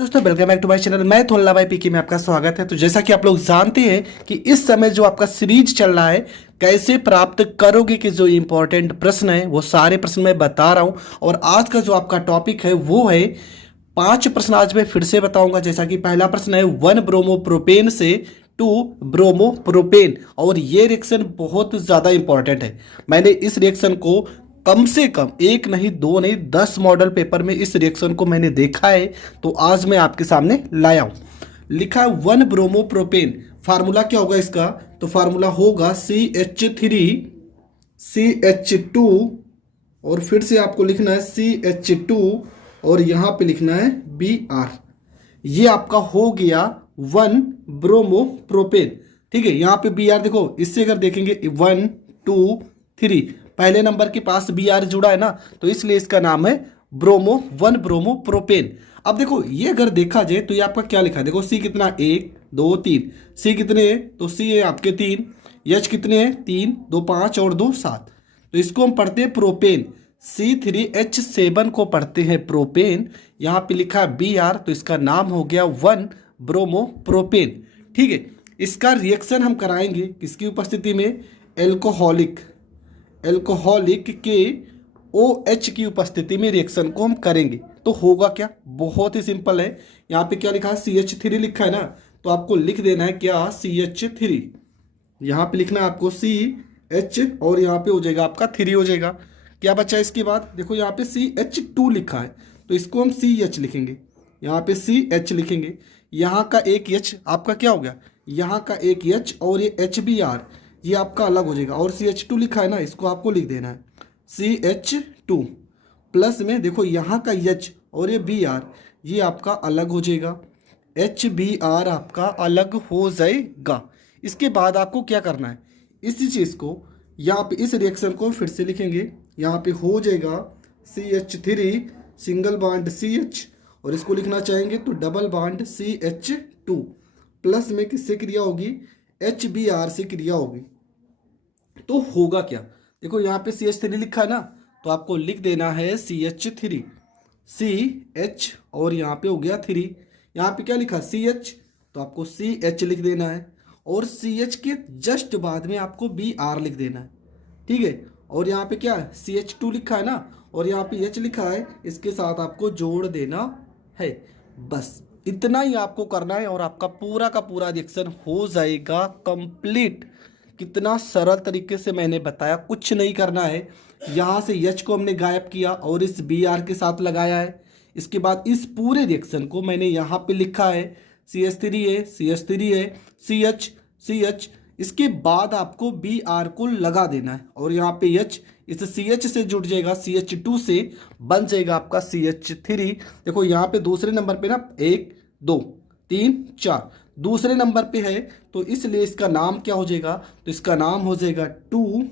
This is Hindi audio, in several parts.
दोस्तों welcome back to my channel. मैं थोल्ला भाई पीके में आपका स्वागत है। तो जैसा कि आप लोग जानते हैं कि इस समय जो आपका सीरीज चल रहा है कैसे प्राप्त करोगे के जो इंपॉर्टेंट प्रश्न है वो सारे प्रश्न मैं बता रहा हूं। और आज का जो आपका टॉपिक है वो है 5 प्रश्न आज मैं फिर से बताऊंगा। जैसा कि पहला प्रश्न है 1 ब्रोमो प्रोपेन से 2 ब्रोमो प्रोपेन, और ये रिएक्शन बहुत ज़्यादा इंपॉर्टेंट है। मैंने इस रिएक्शन को कम से कम एक नहीं दो नहीं 10 मॉडल पेपर में इस रिएक्शन को मैंने देखा है, तो आज मैं आपके सामने लाया हूँ। लिखा है 1 ब्रोमो प्रोपेन, फार्मूला क्या होगा इसका? तो फार्मूला होगा CH3 CH2 और फिर से आपको लिखना है CH2 और यहाँ पे लिखना है Br। ये आपका हो गया 1 ब्रोमो प्रोपेन। ठीक है, यहाँ पे Br देखो, इससे अगर देखेंगे 1 2 3 पहले नंबर के पास Br जुड़ा है ना, तो इसलिए इसका नाम है ब्रोमो 1 ब्रोमो प्रोपेन। अब देखो ये अगर देखा जाए तो ये आपका क्या लिखा है, देखो C कितना 1 2 3, C कितने हैं तो C है आपके 3, H कितने हैं 3 2 5 और 2 7, तो इसको हम पढ़ते हैं प्रोपेन। C3H7 को पढ़ते हैं प्रोपेन। यहाँ पे लिखा है Br, तो इसका नाम हो गया 1 ब्रोमो प्रोपेन। ठीक है, इसका रिएक्शन हम कराएंगे किसकी उपस्थिति में? एल्कोहलिक के OH की उपस्थिति में रिएक्शन को हम करेंगे। तो होगा क्या? बहुत ही सिंपल है। यहाँ पे क्या लिखा है CH3 लिखा है ना, तो आपको लिख देना है क्या CH3। यहाँ पे लिखना है आपको CH और यहाँ पे हो जाएगा आपका 3 हो जाएगा। क्या बचा इसके बाद? देखो यहाँ पे CH2 लिखा है, तो इसको हम CH लिखेंगे, यहाँ पे CH लिखेंगे। यहाँ का एक H आपका क्या हो गया? यहाँ का एक H और ये HBr ये आपका अलग हो जाएगा। और CH2 लिखा है ना, इसको आपको लिख देना है CH2 प्लस में देखो यहाँ का H और ये Br ये आपका अलग हो जाएगा, HBr आपका अलग हो जाएगा। इसके बाद आपको क्या करना है, इसी चीज़ को यहाँ पे इस रिएक्शन को फिर से लिखेंगे। यहाँ पे हो जाएगा CH3 सिंगल बॉन्ड CH और इसको लिखना चाहेंगे तो डबल बॉन्ड CH2 प्लस में किससे क्रिया होगी? HBr से क्रिया होगी। तो होगा क्या? देखो यहाँ पे CH3 लिखा है ना, तो आपको लिख देना है CH3 CH और यहाँ पे हो गया 3। यहाँ पे क्या लिखा CH, तो आपको CH लिख देना है और CH के जस्ट बाद में आपको Br लिख देना है। ठीक है, और यहाँ पे क्या CH2 लिखा है ना और यहाँ पे H लिखा है, इसके साथ आपको जोड़ देना है। बस इतना ही आपको करना है और आपका पूरा का पूरा रिएक्शन हो जाएगा कंप्लीट। कितना सरल तरीके से मैंने बताया, कुछ नहीं करना है। यहाँ से H को हमने गायब किया और इस Br के साथ लगाया है। इसके बाद इस पूरे रिएक्शन को मैंने यहाँ पे लिखा है CH3 है CH3 है CH CH। इसके बाद आपको Br को लगा देना है और यहाँ पे H इस CH से जुड़ जाएगा, CH2 से बन जाएगा आपका CH3। देखो यहाँ पे दूसरे नंबर पे ना 1 2 3 4 दूसरे नंबर पे है, तो इसलिए इसका नाम क्या हो जाएगा? तो इसका नाम हो जाएगा 2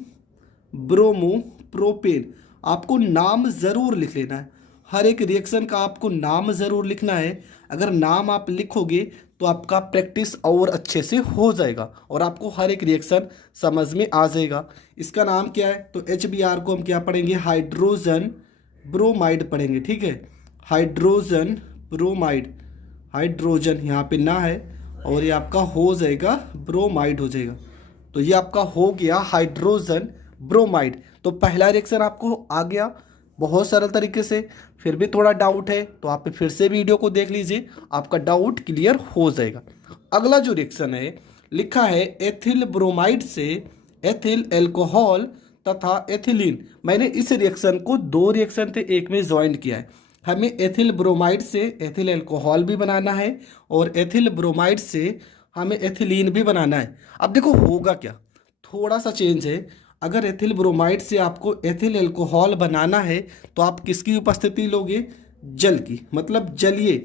ब्रोमो प्रोपेन। आपको नाम ज़रूर लिख लेना है, हर एक रिएक्शन का आपको नाम ज़रूर लिखना है। अगर नाम आप लिखोगे तो आपका प्रैक्टिस और अच्छे से हो जाएगा और आपको हर एक रिएक्शन समझ में आ जाएगा। इसका नाम क्या है? तो HBr को हम क्या पढ़ेंगे? हाइड्रोजन ब्रोमाइड पढ़ेंगे। ठीक है, हाइड्रोजन ब्रोमाइड, हाइड्रोजन यहाँ पे ना है और ये आपका हो जाएगा ब्रोमाइड हो जाएगा। तो ये आपका हो गया हाइड्रोजन ब्रोमाइड। तो पहला रिएक्शन आपको आ गया बहुत सरल तरीके से। फिर भी थोड़ा डाउट है तो आप फिर से वीडियो को देख लीजिए, आपका डाउट क्लियर हो जाएगा। अगला जो रिएक्शन है लिखा है एथिल ब्रोमाइड से एथिल एल्कोहल तथा एथिलीन। मैंने इस रिएक्शन को 2 रिएक्शन थे एक में ज्वाइन किया है। हमें एथिल ब्रोमाइड से एथिल एल्कोहल भी बनाना है और एथिल ब्रोमाइड से हमें एथिलीन भी बनाना है। अब देखो होगा क्या, थोड़ा सा चेंज है। अगर एथिल ब्रोमाइड से आपको एथिल एल्कोहल बनाना है तो आप किसकी उपस्थिति लोगे? जल की, मतलब जलीय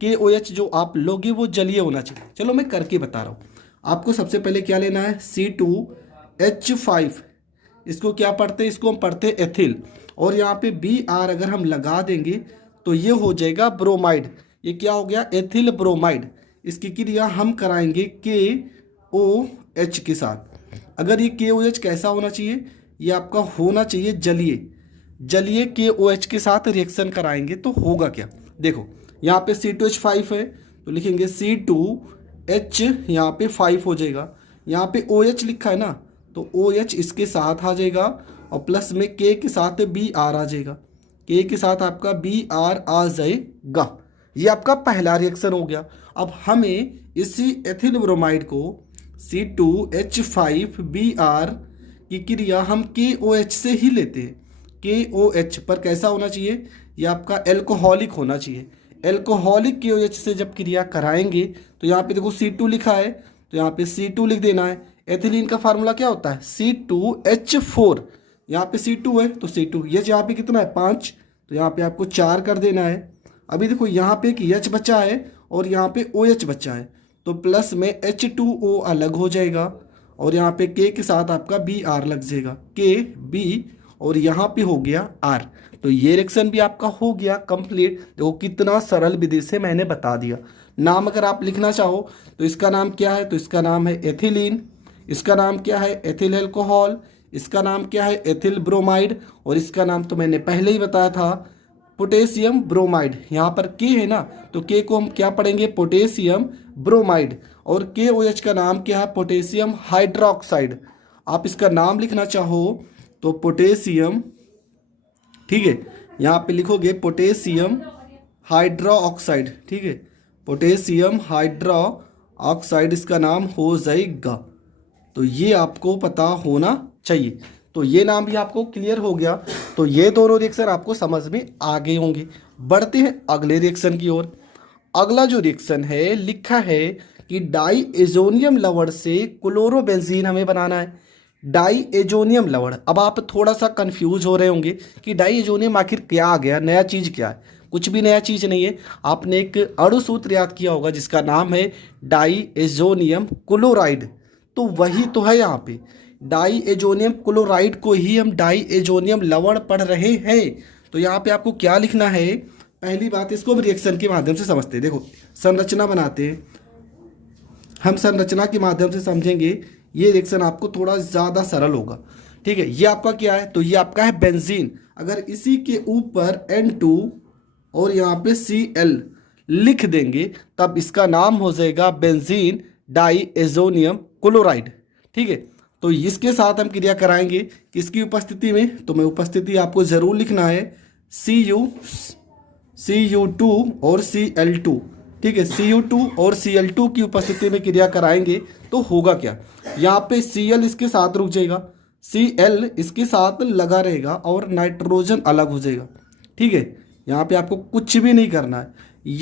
KOH जो आप लोगे वो जलीय होना चाहिए। चलो मैं करके बता रहा हूँ। आपको सबसे पहले क्या लेना है C2H5, इसको क्या पढ़ते हैं? इसको हम पढ़ते हैं एथिल, और यहाँ पे Br अगर हम लगा देंगे तो ये हो जाएगा ब्रोमाइड। ये क्या हो गया? Ethyl bromide. इसकी क्रिया हम कराएंगे KOH के साथ। अगर ये KOH कैसा होना चाहिए? ये आपका होना चाहिए जलीय, जलीय KOH के साथ रिएक्शन कराएंगे तो होगा क्या? देखो यहाँ पे C2H5 है तो लिखेंगे C2H, यहाँ पे 5 हो जाएगा। यहाँ पे OH लिखा है ना तो OH इसके साथ आ जाएगा और प्लस में K के साथ Br आ जाएगा, K के साथ आपका Br आ जाएगा। ये आपका पहला रिएक्शन हो गया। अब हमें इसी एथिल ब्रोमाइड को C2H5Br की क्रिया हम KOH से ही लेते हैं। KOH पर कैसा होना चाहिए, ये आपका एल्कोहलिक होना चाहिए। एल्कोहलिक KOH से जब क्रिया कराएंगे तो यहाँ पे देखो C2 लिखा है तो यहाँ पे C2 लिख देना है। एथिलीन का फार्मूला क्या होता है C2H4, यहाँ पे C2 है तो C2, ये यहाँ पे कितना है 5 तो यहाँ पे आपको 4 कर देना है। अभी देखो यहाँ पे एक H बचा है और यहाँ पे OH बचा है तो प्लस में H2O अलग हो जाएगा और यहाँ पे K के साथ आपका Br लग जाएगा, KB और यहाँ पे हो गया R। तो ये रिएक्शन भी आपका हो गया कंप्लीट। देखो कितना सरल विधि से मैंने बता दिया। नाम अगर आप लिखना चाहो तो इसका नाम क्या है, तो इसका नाम है एथिलीन, इसका नाम क्या है एथिल एल्कोहल, इसका नाम क्या है एथिल ब्रोमाइड और इसका नाम तो मैंने पहले ही बताया था पोटेशियम ब्रोमाइड। यहाँ पर के है ना तो के को हम क्या पढ़ेंगे पोटेशियम ब्रोमाइड और KOH का नाम क्या है पोटेशियम हाइड्रोक्साइड। आप इसका नाम लिखना चाहो तो पोटेशियम, ठीक है, यहाँ पे लिखोगे पोटेशियम हाइड्रो ऑक्साइड, ठीक है, पोटेशियम हाइड्रो ऑक्साइड इसका नाम हो जाएगा। तो ये आपको पता होना चाहिए। तो ये नाम भी आपको क्लियर हो गया। तो ये दोनों रिएक्शन आपको समझ में आ गए होंगे। बढ़ते हैं अगले रिएक्शन की ओर। अगला जो रिएक्शन है लिखा है कि डाईएजोनियम लवण से क्लोरोबेंजीन हमें बनाना है। डाईएजोनियम लवण, अब आप थोड़ा सा कंफ्यूज हो रहे होंगे कि डाईएजोनियम आखिर क्या आ गया, नया चीज़ क्या है। कुछ भी नया चीज़ नहीं है। आपने एक अणुसूत्र याद किया होगा जिसका नाम है डाईएजोनियम क्लोराइड, तो वही तो है यहाँ पे। डाईएजोनियम क्लोराइड को ही हम डाईएजोनियम लवण पढ़ रहे हैं। तो यहाँ पे आपको क्या लिखना है, पहली बात इसको हम रिएक्शन के माध्यम से समझते हैं। देखो संरचना बनाते हैं हम, संरचना के माध्यम से समझेंगे, ये रिएक्शन आपको थोड़ा ज़्यादा सरल होगा। ठीक है, ये आपका क्या है, तो ये आपका है बेंजीन। अगर इसी के ऊपर N2 और यहाँ पे Cl लिख देंगे तब इसका नाम हो जाएगा बेंजीन डाईएजोनियम क्लोराइड। ठीक है, तो इसके साथ हम क्रिया कराएंगे किसकी उपस्थिति में, तो मैं उपस्थिति आपको ज़रूर लिखना है Cu2 और Cl2। ठीक है, Cu2 और Cl2 की उपस्थिति में क्रिया कराएंगे तो होगा क्या, यहाँ पे Cl इसके साथ रुक जाएगा, Cl इसके साथ लगा रहेगा और नाइट्रोजन अलग हो जाएगा। ठीक है, यहाँ पे आपको कुछ भी नहीं करना है,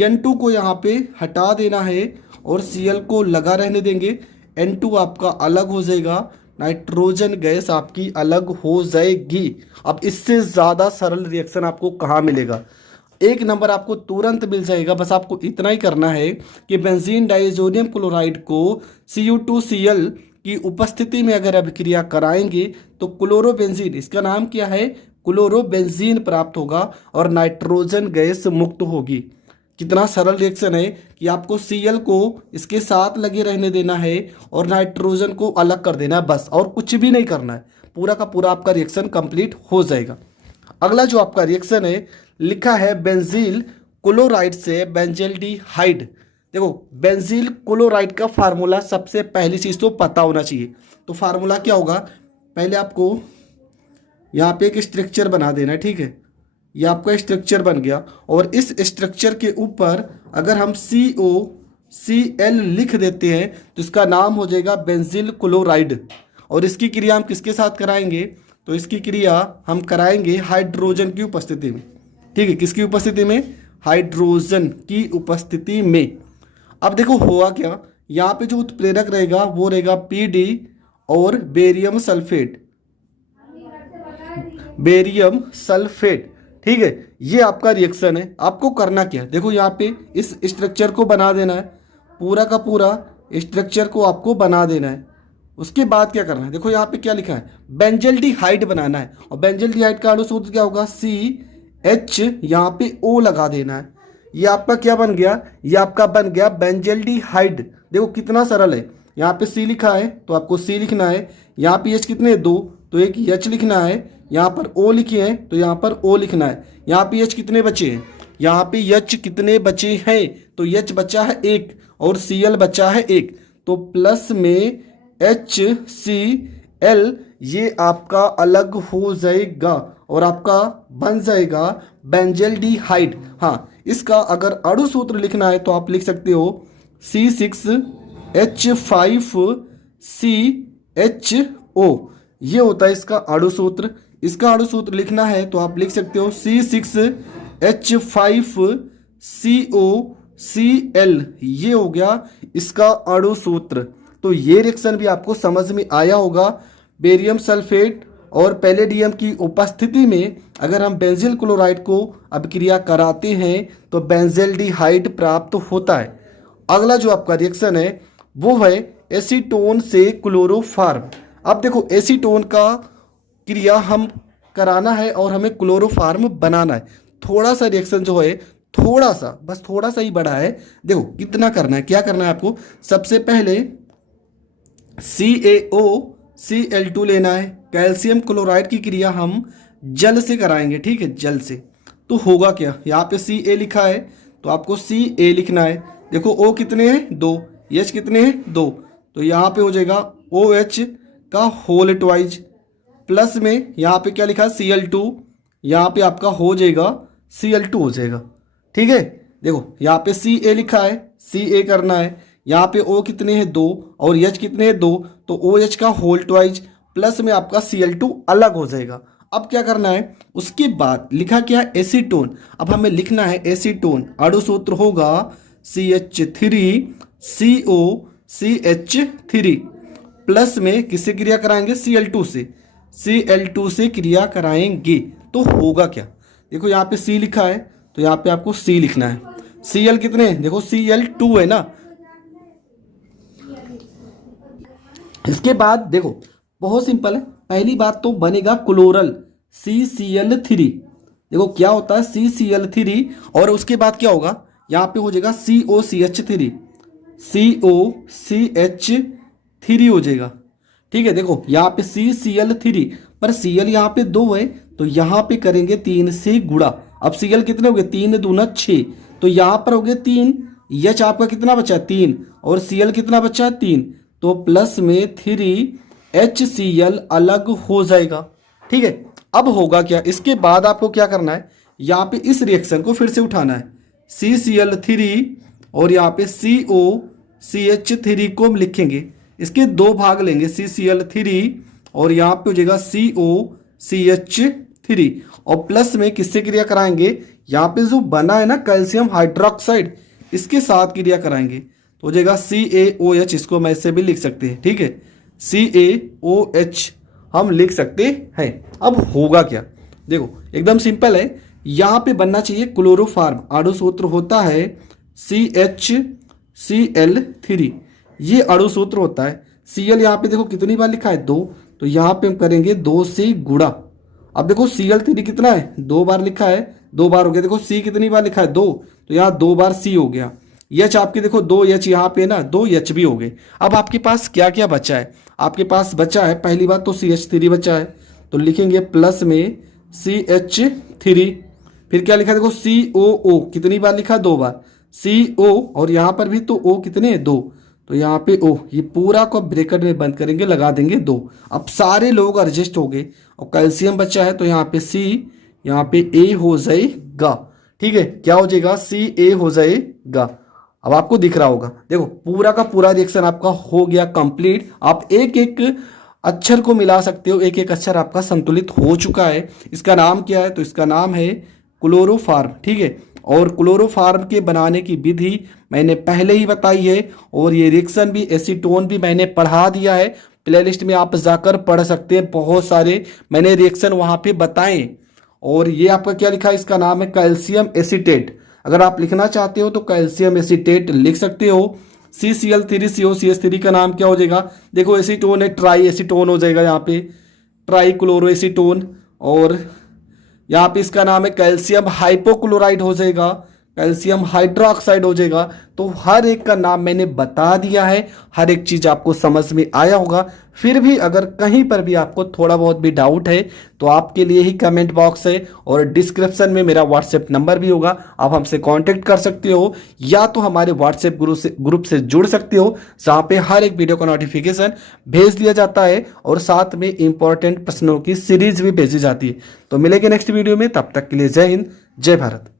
N2 को यहाँ पे हटा देना है और Cl को लगा रहने देंगे। N2 आपका अलग हो जाएगा, नाइट्रोजन गैस आपकी अलग हो जाएगी। अब इससे ज़्यादा सरल रिएक्शन आपको कहाँ मिलेगा, एक नंबर आपको तुरंत मिल जाएगा। बस आपको इतना ही करना है कि बेंजीन डाईएजोनियम क्लोराइड को Cu2Cl की उपस्थिति में अगर अभिक्रिया कराएंगे तो क्लोरोबेंजीन, इसका नाम क्या है क्लोरोबेंजीन प्राप्त होगा और नाइट्रोजन गैस मुक्त होगी। कितना सरल रिएक्शन है कि आपको Cl को इसके साथ लगे रहने देना है और नाइट्रोजन को अलग कर देना है, बस और कुछ भी नहीं करना है, पूरा का पूरा आपका रिएक्शन कंप्लीट हो जाएगा। अगला जो आपका रिएक्शन है लिखा है बेंजील क्लोराइड से बेंजल्डिहाइड। देखो बेंजील क्लोराइड का फार्मूला सबसे पहली चीज़ तो पता होना चाहिए। तो फार्मूला क्या होगा, पहले आपको यहाँ पे एक स्ट्रक्चर बना देना है। ठीक है, ये आपका स्ट्रक्चर बन गया और इस स्ट्रक्चर के ऊपर अगर हम COCl लिख देते हैं तो इसका नाम हो जाएगा बेंजील क्लोराइड। और इसकी क्रिया हम किसके साथ कराएंगे, तो इसकी क्रिया हम कराएंगे हाइड्रोजन की उपस्थिति में। ठीक है, किसकी उपस्थिति में, हाइड्रोजन की उपस्थिति में। अब देखो हुआ क्या, यहाँ पे जो उत्प्रेरक रहेगा वो रहेगा PD और बेरियम सल्फेट, बेरियम सल्फेट। ठीक है, ये आपका रिएक्शन है। आपको करना क्या है, देखो यहाँ पे इस स्ट्रक्चर को बना देना है, पूरा का पूरा स्ट्रक्चर को आपको बना देना है। उसके बाद क्या करना है, देखो यहाँ पे क्या लिखा है बेंजल्डिहाइड बनाना है और बेंजल्डिहाइड का अणुसूत्र क्या होगा CH, यहाँ पे O लगा देना है। ये आपका क्या बन गया, ये आपका बन गया बेंजल्डिहाइड। देखो कितना सरल है, यहाँ पे C लिखा है तो आपको C लिखना है, यहाँ पे H कितने 2 तो एक H लिखना है, यहाँ पर O लिखे हैं तो यहाँ पर O लिखना है, यहाँ पे H कितने बचे हैं यहाँ पे H कितने बचे हैं, तो H बचा है एक और Cl बचा है एक, तो प्लस में HCl ये आपका अलग हो जाएगा और आपका बन जाएगा बेंजल्डिहाइड। हाँ, इसका अगर अणु सूत्र लिखना है तो आप लिख सकते हो C6H5CHO, ये होता है इसका अणु सूत्र। इसका अणु सूत्र लिखना है तो आप लिख सकते हो C6H5COCl, ये हो गया इसका अणु सूत्र। तो ये रिएक्शन भी आपको समझ में आया होगा। बेरियम सल्फेट और पैलेडियम की उपस्थिति में अगर हम बेंजील क्लोराइड को अभिक्रिया कराते हैं तो बेंजल्डिहाइड प्राप्त होता है। अगला जो आपका रिएक्शन है वो है एसीटोन से क्लोरोफार्म। अब देखो एसीटोन का क्रिया हम कराना है और हमें क्लोरोफार्म बनाना है। थोड़ा सा रिएक्शन जो है थोड़ा सा, बस थोड़ा सा ही बड़ा है। देखो कितना करना है, क्या करना है आपको, सबसे पहले CaOCl2 लेना है। कैल्शियम क्लोराइड की क्रिया हम जल से कराएंगे, ठीक है, जल से। तो होगा क्या, यहाँ पे Ca लिखा है तो आपको Ca लिखना है। देखो O कितने हैं, 2, H कितने हैं, 2, तो यहाँ पे हो जाएगा OH का होल ट्वाइज, प्लस में यहाँ पे क्या लिखा है Cl2, यहाँ पे आपका हो जाएगा Cl2 हो जाएगा, ठीक है। देखो यहाँ पे Ca लिखा है, Ca करना है, यहाँ पे O कितने हैं, 2 और H कितने हैं, 2, तो OH का होल ट्वाइज प्लस में आपका Cl2 अलग हो जाएगा। अब क्या करना है, उसके बाद लिखा क्या है एसीटोन। अब हमें लिखना है एसीटोन, अणु सूत्र होगा CH3COCH3 प्लस में किससे क्रिया कराएंगे, Cl2 से, Cl2 से क्रिया कराएंगे। तो होगा क्या, देखो यहाँ पे C लिखा है तो यहाँ पे आपको C लिखना है। Cl कितने हैं, देखो Cl2 है ना। इसके बाद देखो बहुत सिंपल है, पहली बात तो बनेगा क्लोरल CCl3। देखो क्या होता है CCl3 और उसके बाद क्या होगा, यहाँ पे हो जाएगा COCH3, COCH3 हो जाएगा, ठीक है। देखो यहाँ पे CCl3 पर Cl यहाँ पे 2 है तो यहाँ पे करेंगे 3 से गुणा। अब Cl कितने हो गए, 3 दूना 6, तो यहाँ पर हो गए 3, H आपका कितना बचा, 3 और Cl कितना बचा, 3, तो प्लस में 3HCl अलग हो जाएगा, ठीक है। अब होगा क्या, इसके बाद आपको क्या करना है, यहाँ पे इस रिएक्शन को फिर से उठाना है, CCl3 और यहाँ पे COCH3 को हम लिखेंगे, इसके 2 भाग लेंगे, CCl3 और यहाँ पे हो जाएगा COCH3 और प्लस में किससे क्रिया कराएंगे, यहाँ पे जो बना है ना कैल्शियम हाइड्रोक्साइड, इसके साथ क्रिया कराएंगे तो हो जाएगा CaOH, इसको हम ऐसे भी लिख सकते हैं, ठीक है, CaOH हम लिख सकते हैं। अब होगा क्या, देखो एकदम सिंपल है, यहाँ पे बनना चाहिए क्लोरोफार्म, अणु सूत्र होता है CHCl3, ये अणु सूत्र होता है। Cl यहाँ पे देखो कितनी बार लिखा है, 2, तो यहाँ पे हम करेंगे 2 से गुणा। अब देखो Cl3 कितना है, 2 बार लिखा है, 2 बार हो गया। देखो C कितनी बार लिखा है, 2, तो यहाँ 2 बार C हो गया। H आपके देखो 2 H यहाँ पे ना, 2 H भी हो गए। अब आपके पास क्या क्या बचा है, आपके पास बचा है पहली बात तो CH3 बचा है, तो लिखेंगे प्लस में CH3, फिर क्या लिखा देखो COO कितनी बार लिखा, 2 बार, CO और यहाँ पर भी तो O कितने 2, तो यहाँ पे O, ये पूरा को ब्रैकेट में बंद करेंगे, लगा देंगे 2। अब सारे लोग एडजस्ट हो गए और कैल्शियम बचा है तो यहाँ पे C, यहाँ पे A हो जाएगा, ठीक है, क्या हो जाएगा Ca हो जाएगा। अब आपको दिख रहा होगा, देखो पूरा का पूरा रिएक्शन आपका हो गया कंप्लीट। आप एक एक अक्षर को मिला सकते हो, एक एक अक्षर आपका संतुलित हो चुका है। इसका नाम क्या है, तो इसका नाम है क्लोरोफार्म, ठीक है। और क्लोरोफार्म के बनाने की विधि मैंने पहले ही बताई है और ये रिएक्शन भी, एसीटोन भी मैंने पढ़ा दिया है, प्लेलिस्ट में आप जाकर पढ़ सकते हैं, बहुत सारे मैंने रिएक्शन वहाँ पे बताए। और ये आपका क्या लिखा है, इसका नाम है कैल्शियम एसीटेट। अगर आप लिखना चाहते हो तो कैल्शियम एसीटेट लिख सकते हो। CCl3 COCH3 का नाम क्या हो जाएगा, देखो एसीटोन है, ट्राई एसीटोन हो जाएगा, यहाँ पे ट्राई क्लोरो एसीटोन। और यहाँ पे इसका नाम है कैल्शियम हाइपोक्लोराइड हो जाएगा, कैल्शियम हाइड्रोक्साइड हो जाएगा। तो हर एक का नाम मैंने बता दिया है, हर एक चीज आपको समझ में आया होगा। फिर भी अगर कहीं पर भी आपको थोड़ा बहुत भी डाउट है तो आपके लिए ही कमेंट बॉक्स है और डिस्क्रिप्शन में मेरा व्हाट्सएप नंबर भी होगा, आप हमसे कांटेक्ट कर सकते हो या तो हमारे व्हाट्सएप ग्रुप से जुड़ सकते हो, जहां पे हर एक वीडियो का नोटिफिकेशन भेज दिया जाता है और साथ में इंपॉर्टेंट प्रश्नों की सीरीज भी भेजी जाती है। तो मिलेंगे नेक्स्ट वीडियो में, तब तक के लिए जय हिंद, जय भारत।